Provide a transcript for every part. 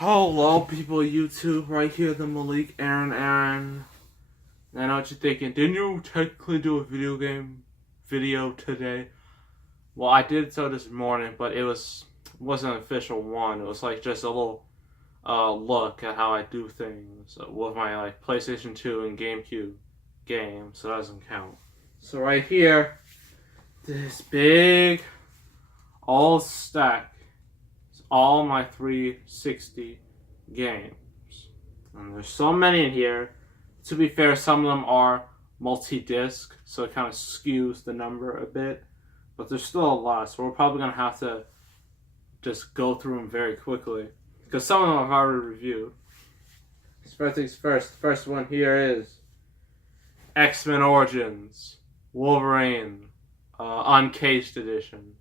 Hello, people of YouTube, right here, the Malik Aaron. I know what you're thinking. Didn't you technically do a video game video today? Well, I did so this morning, but wasn't an official one. It was like just a little look at how I do things with my PlayStation 2 and GameCube games, so that doesn't count. So right here, this big old stack. All my 360 games. And there's so many in here. To be fair, some of them are multi-disc, so it kind of skews the number a bit. But there's still a lot, so we're probably going to have to just go through them very quickly. Because some of them I've already reviewed. First things first, the first one here is X-Men Origins Wolverine Uncaged Edition.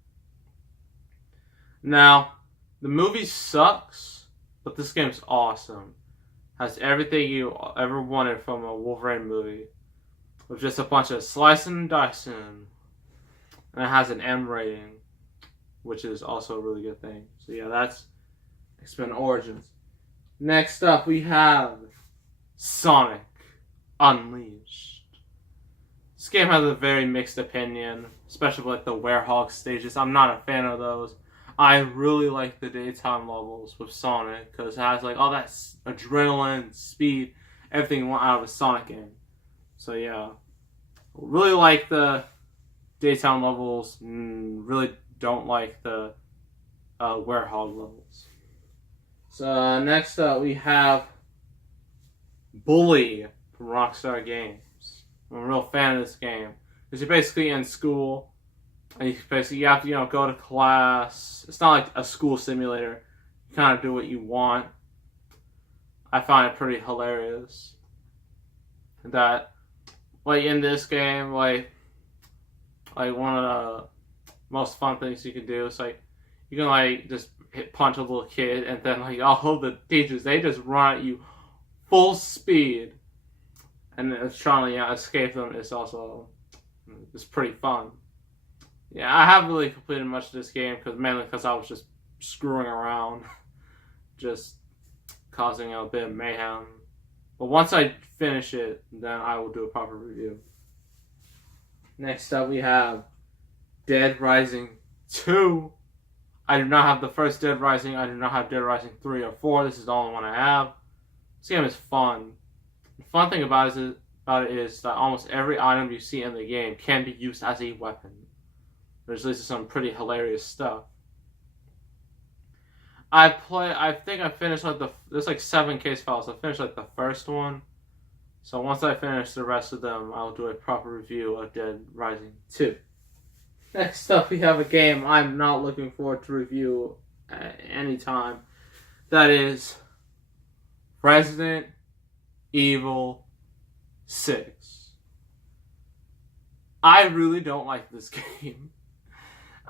Now, the movie sucks, but this game's awesome. Has everything you ever wanted from a Wolverine movie. With just a bunch of slicing and dicing. And it has an M rating, which is also a really good thing. So yeah, that's X-Men Origins. Next up, we have Sonic Unleashed. This game has a very mixed opinion, especially with the Werehog stages. I'm not a fan of those. I really like the daytime levels with Sonic because it has all that adrenaline, speed, everything you want out of a Sonic game. So yeah, really like the daytime levels. Really don't like the Werehog levels. So next up we have Bully from Rockstar Games. I'm a real fan of this game because you're basically in school. And you have to, go to class. It's not like a school simulator. You kind of do what you want. I find it pretty hilarious that, in this game, one of the most fun things you can do is, you can, just punch a little kid, and then, all the teachers, they just run at you full speed. And it's trying to, escape them. It's pretty fun. Yeah, I haven't really completed much of this game mainly because I was just screwing around, just causing a bit of mayhem. But once I finish it, then I will do a proper review. Next up, we have Dead Rising 2. I do not have the first Dead Rising. I do not have Dead Rising 3 or 4. This is the only one I have. This game is fun. The fun thing about it is that almost every item you see in the game can be used as a weapon. There's at least some pretty hilarious stuff. I think I finished there's 7 case files. I finished the first one. So once I finish the rest of them, I'll do a proper review of Dead Rising 2. Next up, we have a game I'm not looking forward to review at any time. That is Resident Evil 6. I really don't like this game.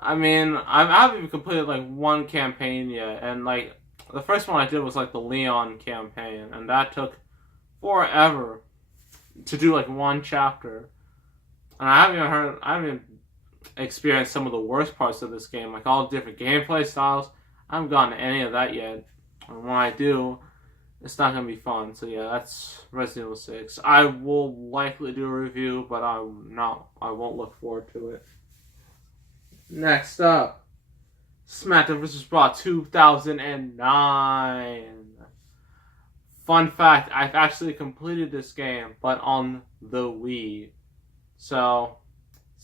I mean, I haven't even completed one campaign yet, and the first one I did was the Leon campaign, and that took forever to do one chapter. And I haven't experienced some of the worst parts of this game, all the different gameplay styles. I haven't gotten to any of that yet, and when I do, it's not gonna be fun. So yeah, that's Resident Evil 6. I will likely do a review, but I won't look forward to it. Next up, Smackdown vs. Raw 2009. Fun fact, I've actually completed this game, but on the Wii. So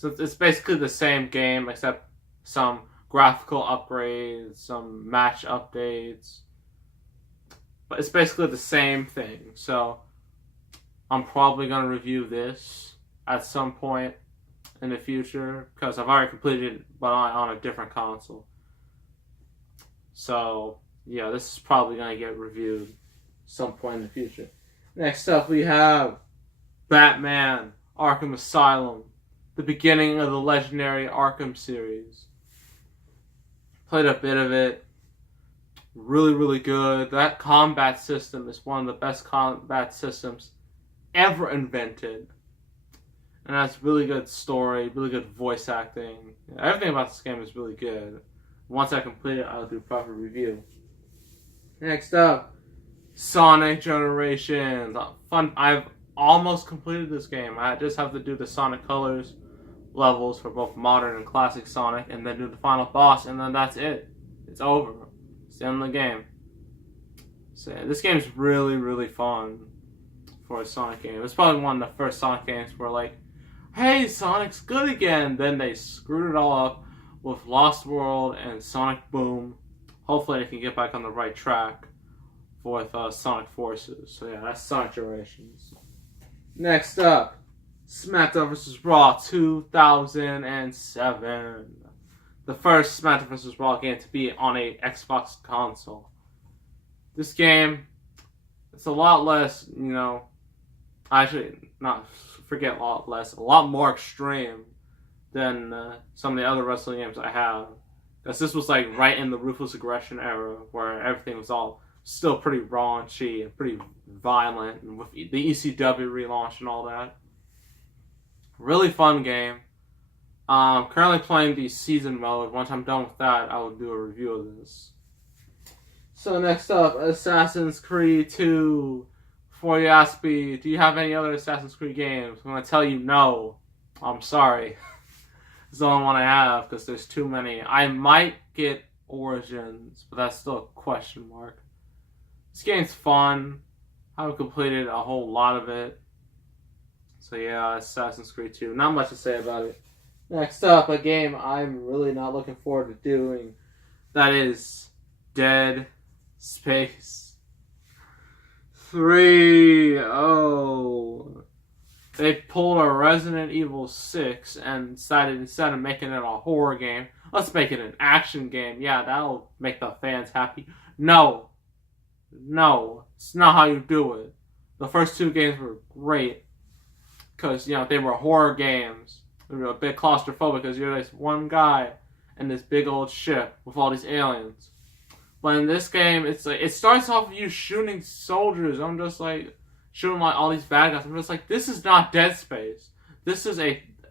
it's basically the same game, except some graphical upgrades, some match updates. But it's basically the same thing. So I'm probably going to review this at some point in the future because I've already completed it, but on a different console. So yeah, this is probably going to get reviewed some point in the future. Next up, we have Batman Arkham Asylum, the beginning of the legendary Arkham series. Played a bit of it. Really, really good. That combat system is one of the best combat systems ever invented. And that's really good story, really good voice acting. Everything about this game is really good. Once I complete it, I'll do a proper review. Next up, Sonic Generations. Fun. I've almost completed this game. I just have to do the Sonic Colors levels for both modern and classic Sonic, and then do the final boss, and then that's it. It's over. It's the end of the game. So yeah, this game's really, really fun for a Sonic game. It's probably one of the first Sonic games where like, hey, Sonic's good again. Then they screwed it all up with Lost World and Sonic Boom. Hopefully they can get back on the right track with Sonic Forces. So yeah, that's Sonic Generations. Next up, SmackDown vs. Raw 2007. The first SmackDown vs. Raw game to be on a Xbox console. This game, it's a lot less, actually, not forget a lot less, a lot more extreme than some of the other wrestling games I have. Because this was like right in the Ruthless Aggression era where everything was all still pretty raunchy and pretty violent, and with the ECW relaunch and all that. Really fun game. Currently playing the season mode. Once I'm done with that, I will do a review of this. So next up, Assassin's Creed 2. Before you ask me, do you have any other Assassin's Creed games? I'm going to tell you no. I'm sorry. It's the only one I have because there's too many. I might get Origins, but that's still a question mark. This game's fun. I haven't completed a whole lot of it. So yeah, Assassin's Creed 2. Not much to say about it. Next up, a game I'm really not looking forward to doing. That is Dead Space 3. Oh. They pulled a Resident Evil 6 and decided instead of making it a horror game, let's make it an action game. Yeah, that'll make the fans happy. No. It's not how you do it. The first two games were great because, they were horror games. They were a bit claustrophobic because you're this one guy in this big old ship with all these aliens. But in this game, it's like, it starts off with you shooting soldiers. I'm just like, shooting like all these bad guys. I'm just like, this is not Dead Space. This is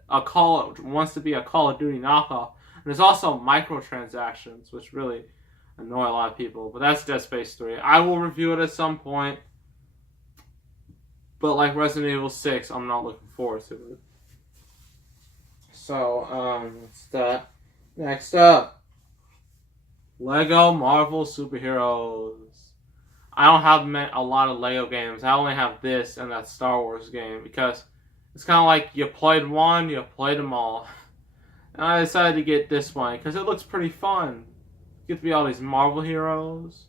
wants to be a Call of Duty knockoff. And there's also microtransactions, which really annoy a lot of people. But that's Dead Space 3. I will review it at some point. But like Resident Evil 6, I'm not looking forward to it. So, what's that? Next up, Lego Marvel Superheroes. I don't have a lot of Lego games. I only have this and that Star Wars game because it's kind of like you played one, you played them all. And I decided to get this one because it looks pretty fun. You get to be all these Marvel heroes,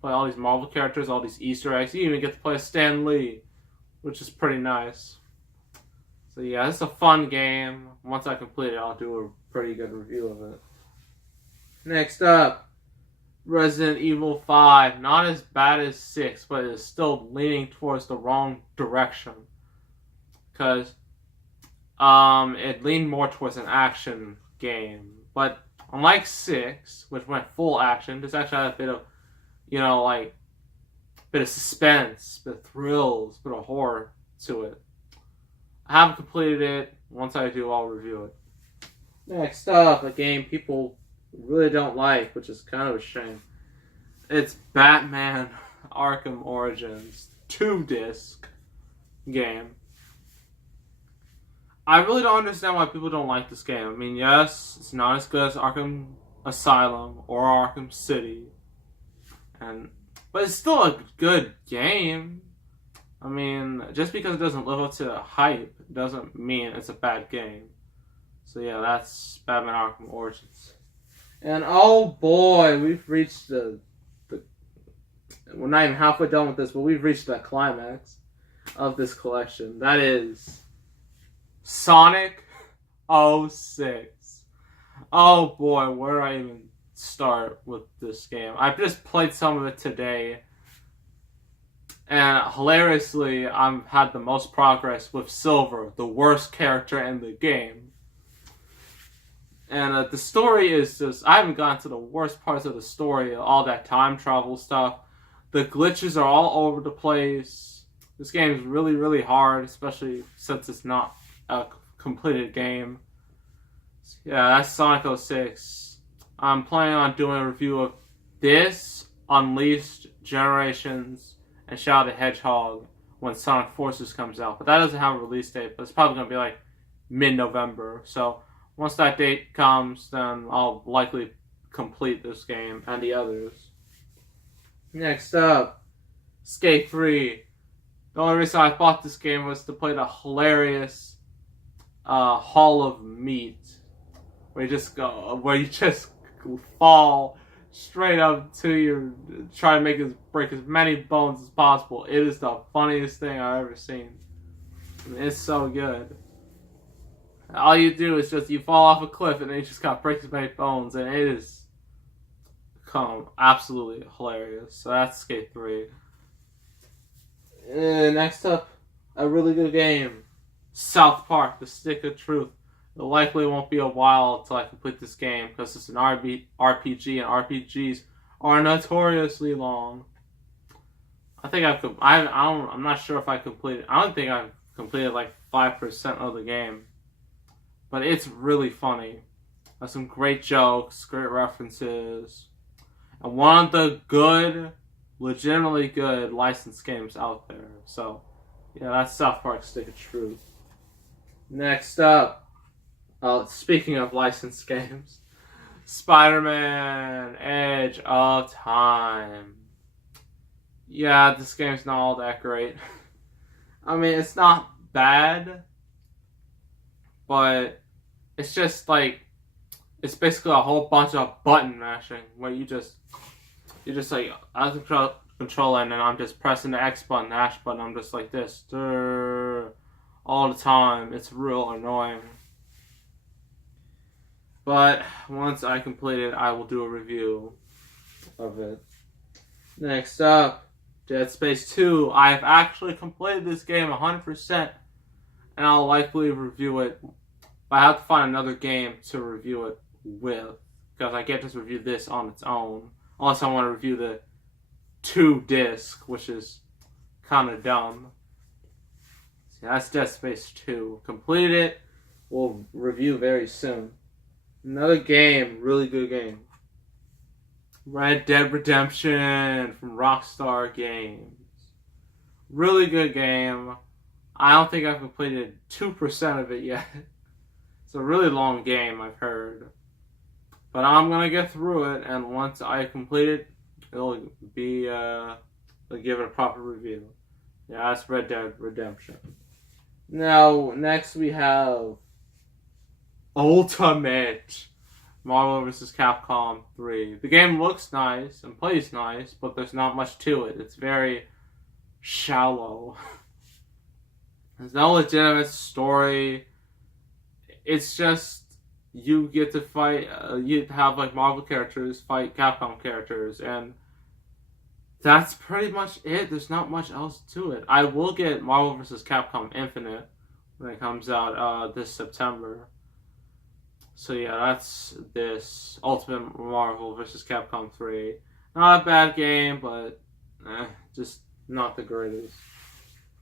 play all these Marvel characters, all these Easter eggs. You even get to play Stan Lee, which is pretty nice. So yeah, it's a fun game. Once I complete it, I'll do a pretty good review of it. Next up, Resident Evil 5. Not as bad as 6, but it's still leaning towards the wrong direction. Because it leaned more towards an action game. But unlike 6, which went full action, this actually had a bit of, bit of suspense, bit of thrills, bit of horror to it. I haven't completed it. Once I do, I'll review it. Next up, a game people really don't like, which is kind of a shame. It's Batman Arkham Origins 2-disc game. I really don't understand why people don't like this game. I mean, yes, it's not as good as Arkham Asylum or Arkham City, but it's still a good game. I mean, just because it doesn't live up to the hype doesn't mean it's a bad game. So yeah, that's Batman Arkham Origins. And oh boy, we've reached the we're not even halfway done with this, but we've reached the climax of this collection. That is Sonic 06. Oh boy, where do I even start with this game? I've just played some of it today, and hilariously, I've had the most progress with Silver, the worst character in the game. And the story is just, I haven't gotten to the worst parts of the story, all that time travel stuff. The glitches are all over the place. This game is really, really hard, especially since it's not a completed game. Yeah, that's Sonic 06. I'm planning on doing a review of this, Unleashed, Generations, and Shadow the Hedgehog when Sonic Forces comes out. But that doesn't have a release date, but it's probably going to be like mid-November. So once that date comes, then I'll likely complete this game and the others. Next up, Skate 3. The only reason I bought this game was to play the hilarious Hall of Meat, where you just fall straight up to your, try to break as many bones as possible. It is the funniest thing I've ever seen. It's so good. All you do is you fall off a cliff and then you just gotta break as many bones, and it is absolutely hilarious. So that's Skate 3. Next up, a really good game, South Park: The Stick of Truth. It likely won't be a while until I complete this game because it's an RPG, and RPGs are notoriously long. I'm not sure if I completed. I don't think I've completed like 5% of the game, but it's really funny. There's some great jokes, great references, and one of the legitimately good licensed games out there. So, yeah, that's South Park: Stick of Truth. Next up, speaking of licensed games, Spider-Man: Edge of Time. Yeah, this game's not all that great. I mean, it's not bad, but it's just like, it's basically a whole bunch of button mashing where you just like, I controller, and then I'm just pressing the X button, the H button, I'm just like this all the time. It's real annoying. But once I complete it, I will do a review of it. Next up, Dead Space 2. I have actually completed this game 100%, and I'll likely review it. But I have to find another game to review it with, because I can't just review this on its own, unless I want to review the 2-disc, which is kind of dumb. So that's Dead Space 2. Completed it. We'll review very soon. Another game, really good game, Red Dead Redemption from Rockstar Games. Really good game. I don't think I've completed 2% of it yet. It's a really long game, I've heard. But I'm going to get through it, and once I complete it, it'll give it a proper review. Yeah, that's Red Dead Redemption. Now, next we have Ultimate Marvel vs. Capcom 3. The game looks nice and plays nice, but there's not much to it. It's very shallow. There's no legitimate story. It's just, you get to fight, you have like Marvel characters fight Capcom characters, and that's pretty much it. There's not much else to it. I will get Marvel vs. Capcom Infinite when it comes out this September. So yeah, that's this Ultimate Marvel vs. Capcom 3. Not a bad game, but just not the greatest.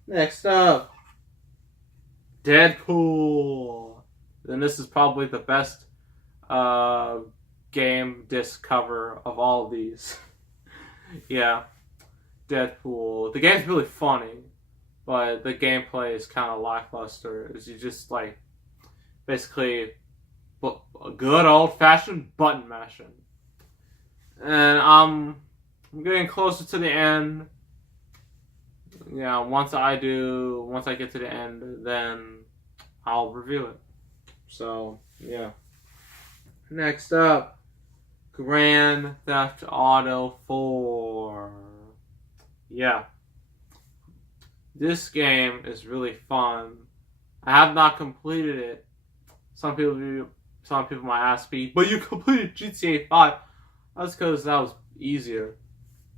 Next up, Deadpool. And this is probably the best game disc cover of all of these. Yeah, Deadpool. The game's really funny, but the gameplay is kind of lackluster. As you just like, basically, a good old-fashioned button mashing. And I'm getting closer to the end. Yeah, once I get to the end, then I'll review it. So, yeah. Next up, Grand Theft Auto 4. Yeah. This game is really fun. I have not completed it. Some people might ask me, but you completed GTA 5. That's because that was easier.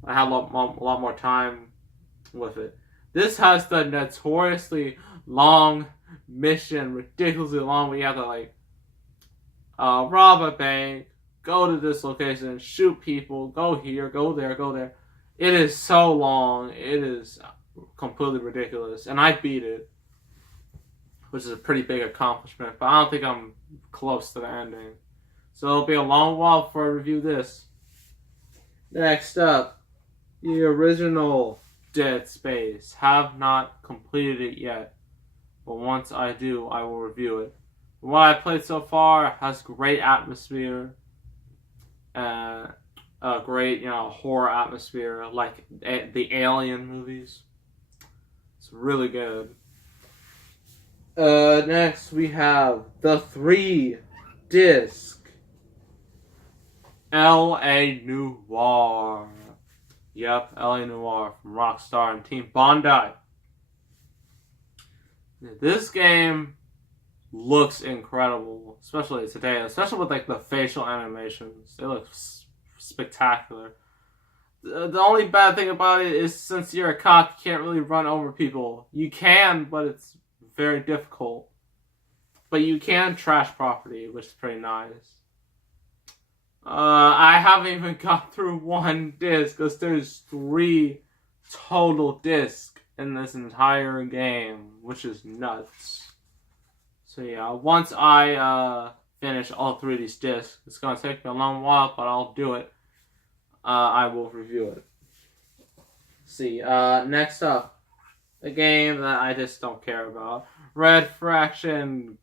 I had a lot more time with it. This has the notoriously long mission, ridiculously long, where you have to like rob a bank, go to this location, shoot people, go here, go there, go there. It is so long. It is completely ridiculous, and I beat it, which is a pretty big accomplishment, but I don't think I'm close to the ending. So it'll be a long while before I review this. Next up, the original Dead Space. Have not completed it yet, but once I do, I will review it. What I played so far has great atmosphere, a great horror atmosphere like the Alien movies. It's really good. Next we have the 3-disc L.A. Noire. Yep, L.A. Noire from Rockstar and Team Bondi. This game looks incredible, especially today, especially with like the facial animations. It looks spectacular. The only bad thing about it is since you're a cop, you can't really run over people. You can, but it's very difficult. But you can trash property, which is pretty nice. I haven't even got through one disc because there's 3 total discs in this entire game, which is nuts. So yeah, once I finish all 3 of these discs, it's gonna take me a long while, but I'll do it. I will review it. See, next up, a game that I just don't care about. Red Faction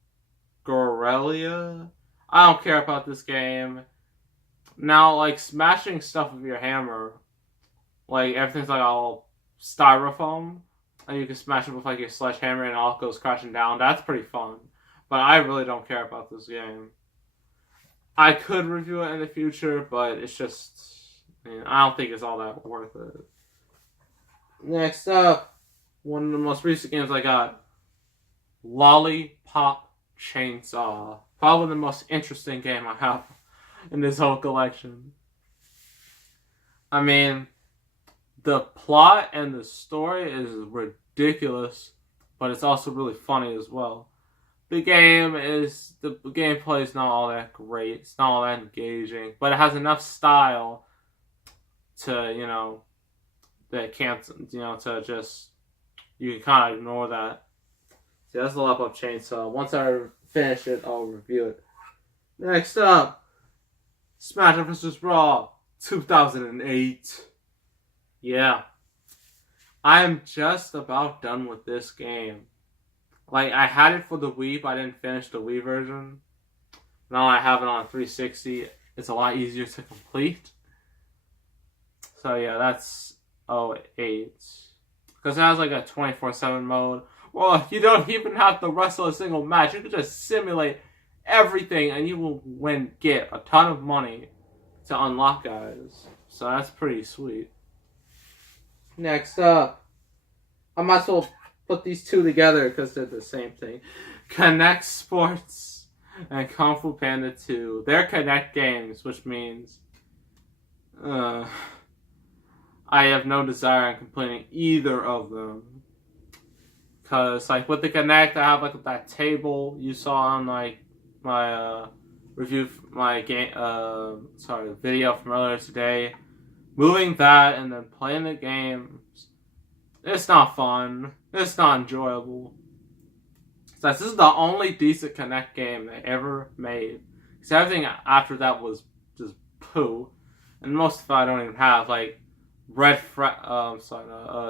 Guerrilla. I don't care about this game. Now, like, smashing stuff with your hammer, like, everything's like all styrofoam, and you can smash it with like your sledgehammer and it all goes crashing down. That's pretty fun. But I really don't care about this game. I could review it in the future, but it's just, I don't think it's all that worth it. Next up, one of the most recent games I got, Lollipop Chainsaw. Probably the most interesting game I have in this whole collection. I mean, the plot and the story is ridiculous, but it's also really funny as well. The gameplay is not all that great. It's not all that engaging, but it has enough style to, that can't, to just, you can kind of ignore that. See, that's the Lollipop Chainsaw. Once I finish it, I'll review it. Next up, SmackDown vs. Raw 2008. Yeah. I am just about done with this game. Like, I had it for the Wii, but I didn't finish the Wii version. Now I have it on 360. It's a lot easier to complete. So yeah, that's 08. Because it has like a 24/7 mode. Well, you don't even have to wrestle a single match. You can just simulate everything and you will get a ton of money to unlock guys. So that's pretty sweet. Next up, I might as well put these 2 together because they're the same thing. Connect Sports and Kung Fu Panda 2. They're Connect games, which means I have no desire in completing either of them. Because, like, with the Connect, I have, like, that table you saw on, like, my review, my game, video from earlier today. Moving that and then playing the games, it's not fun. It's not enjoyable. So this is the only decent Connect game they ever made. Because everything after that was just poo. And most of it I don't even have. Like,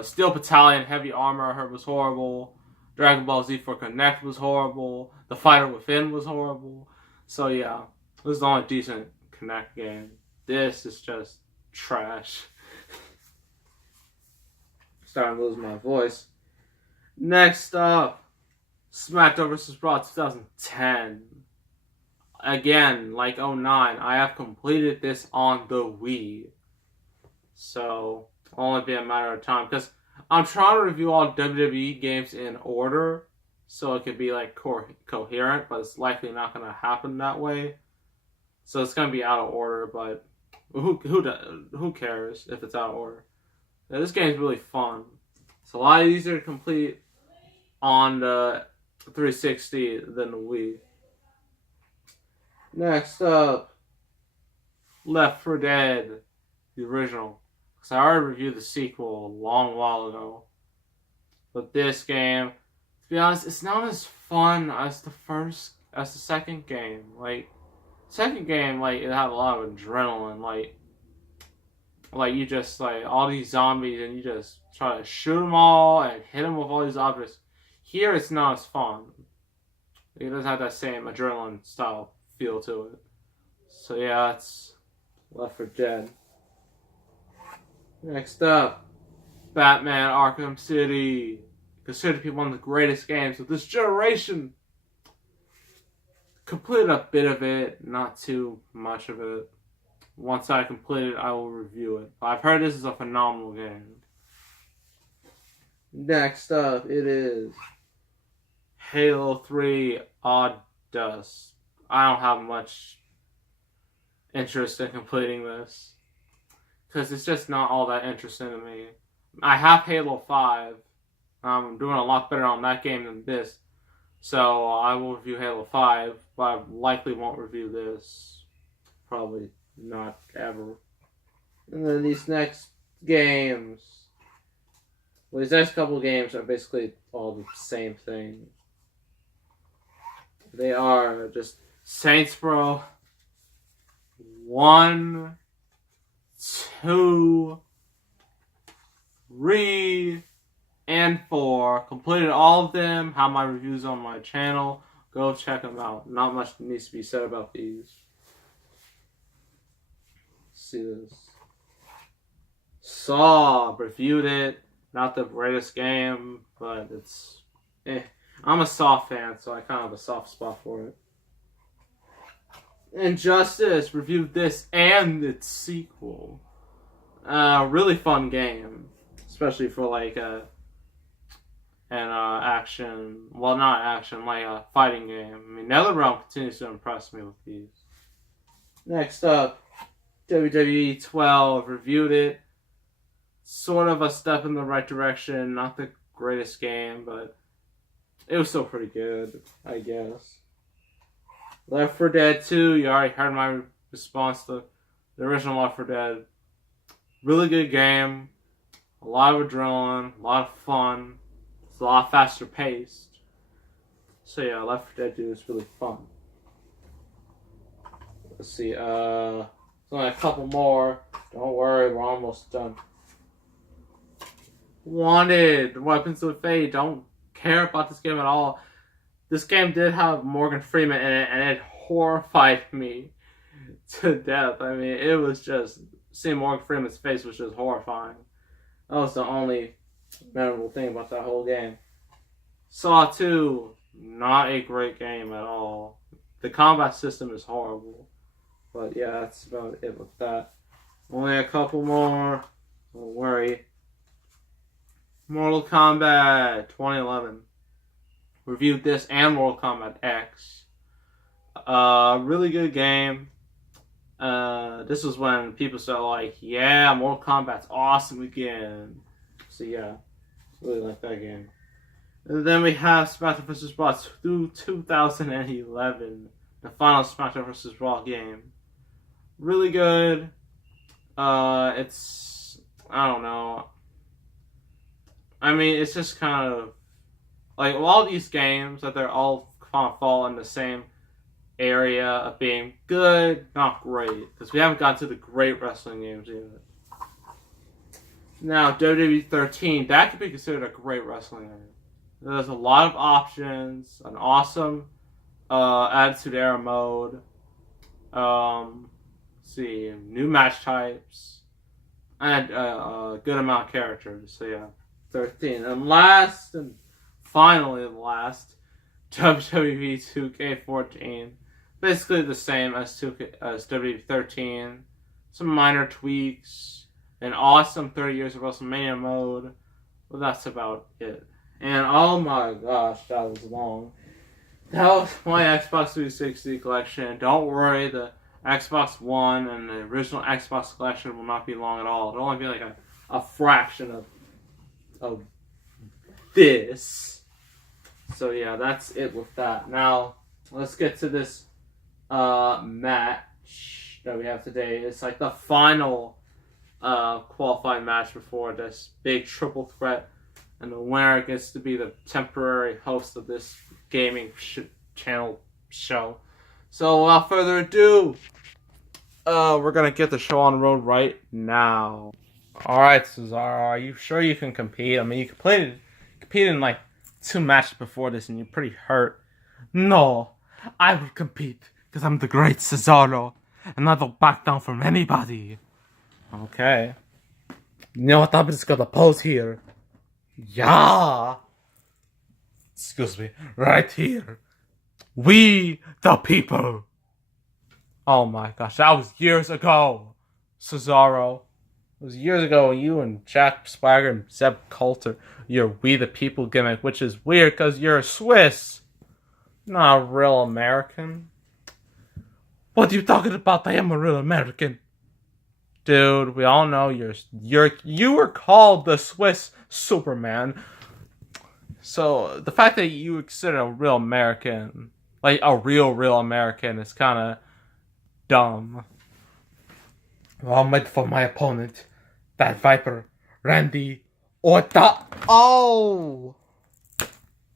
Steel Battalion Heavy Armor I heard was horrible. Dragon Ball Z for Connect was horrible. The Fighter Within was horrible. So yeah, this is the only decent Connect game. This is just trash. Starting to lose my voice. Next up, SmackDown vs. Raw 2010. Again, like 09, I have completed this on the Wii. So, it'll only be a matter of time. Because I'm trying to review all WWE games in order. So it could be like coherent. But it's likely not going to happen that way. So it's going to be out of order. But who cares if it's out of order? Yeah, this game's really fun. It's a lot easier to complete on the 360 than the Wii. Next up, Left 4 Dead, the original. Because I already reviewed the sequel a long while ago. But this game, to be honest, it's not as fun as the second game. Like, second game, like, it had a lot of adrenaline. Like, like you just like all these zombies and you just try to shoot them all and hit them with all these objects. Here it's not as fun. It doesn't have that same adrenaline style feel to it. So yeah, that's Left 4 Dead. Next up, Batman Arkham City. Considered to be one of the greatest games of this generation. Completed a bit of it, not too much of it. Once I complete it, I will review it. But I've heard this is a phenomenal game. Next up, it is Halo 3 Odd Dust. I don't have much interest in completing this, because it's just not all that interesting to me. I have Halo 5. I'm doing a lot better on that game than this. So I will review Halo 5, but I likely won't review this. Probably not ever. And then these next games. Well, these next couple games are basically all the same thing. They are just Saints Row 1, 2, 3, and 4. Completed all of them. Have my reviews on my channel. Go check them out. Not much needs to be said about these. Let's see this. Saw. Reviewed it. Not the greatest game, but it's I'm a Saw fan, so I kind of have a soft spot for it. Injustice. Reviewed this and its sequel. Really fun game. Especially for like an action, well, not action, like a fighting game. I mean, NetherRealm continues to impress me with these. Next up, WWE 12, reviewed it. Sort of a step in the right direction. Not the greatest game, but it was still pretty good, I guess. Left 4 Dead 2, you already heard my response to the original Left 4 Dead. Really good game. A lot of adrenaline, a lot of fun. It's a lot faster paced. So yeah, Left 4 Dead 2 is really fun. Let's see, there's only a couple more. Don't worry, we're almost done. Wanted, Weapons of Fate. Don't care about this game at all. This game did have Morgan Freeman in it, and it horrified me to death. I mean, it was just, seeing Morgan Freeman's face was just horrifying. That was the only memorable thing about that whole game. Saw 2, not a great game at all. The combat system is horrible. But yeah, that's about it with that. Only a couple more. Don't worry. Mortal Kombat 2011. Reviewed this and Mortal Kombat X. Really good game. This was when people started like, yeah, Mortal Kombat's awesome again. So yeah, really like that game. And then we have SmackDown vs. Raw 2011, the final SmackDown vs. Raw game. Really good. It's, I don't know. I mean, it's just kind of like all these games that they're all kind of fall in the same area of being good, not great, because we haven't gotten to the great wrestling games yet. Now, WWE 13, that could be considered a great wrestling game. There's a lot of options, an awesome Attitude Era mode, see, new match types, and a good amount of characters. So yeah, 13. And last, and finally last, WWE 2K14. Basically the same as WWE 13. Some minor tweaks. An awesome 30 Years of WrestleMania mode. Well, that's about it. And oh my gosh, that was long. That was my Xbox 360 collection. Don't worry, the Xbox One and the original Xbox collection will not be long at all. It'll only be like a fraction of this. So yeah, that's it with that. Now, let's get to this match that we have today. It's like the final qualifying match before this big triple threat, and the winner gets to be the temporary host of this gaming channel show. So without further ado, we're gonna get the show on the road right now. Alright, Cesaro, are you sure you can compete? I mean, you competed in like 2 matches before this and you're pretty hurt. No, I will compete because I'm the great Cesaro and I don't back down from anybody. Okay. You know what? I'm just gonna pose here. Yeah. Excuse me. Right here. We the people. Oh my gosh, that was years ago, Cesaro. It was years ago when you and Jack Swagger and Zeb Coulter, your We the People gimmick, which is weird because you're a Swiss, not a real American. What are you talking about? I am a real American. Dude, we all know you were called the Swiss Superman. So the fact that you consider a real American, like a real American, is kind of dumb. Well, I'm waiting for my opponent, that Viper, Randy Orton. Oh!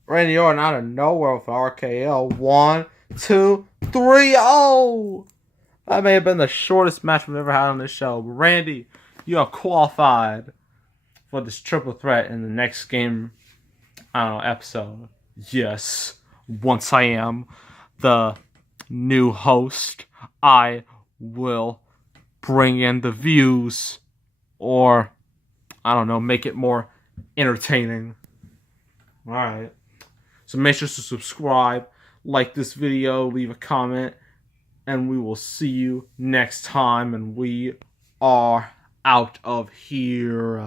Randy Orton out of nowhere with RKO. 1, 2, 3. Oh! That may have been the shortest match we've ever had on this show. But Randy, you are qualified for this triple threat in the next game, I don't know, episode. Yes, once I am the new host, I will bring in the views, or I don't know, make it more entertaining. Alright. So make sure to subscribe, like this video, leave a comment, and we will see you next time. And we are out of here.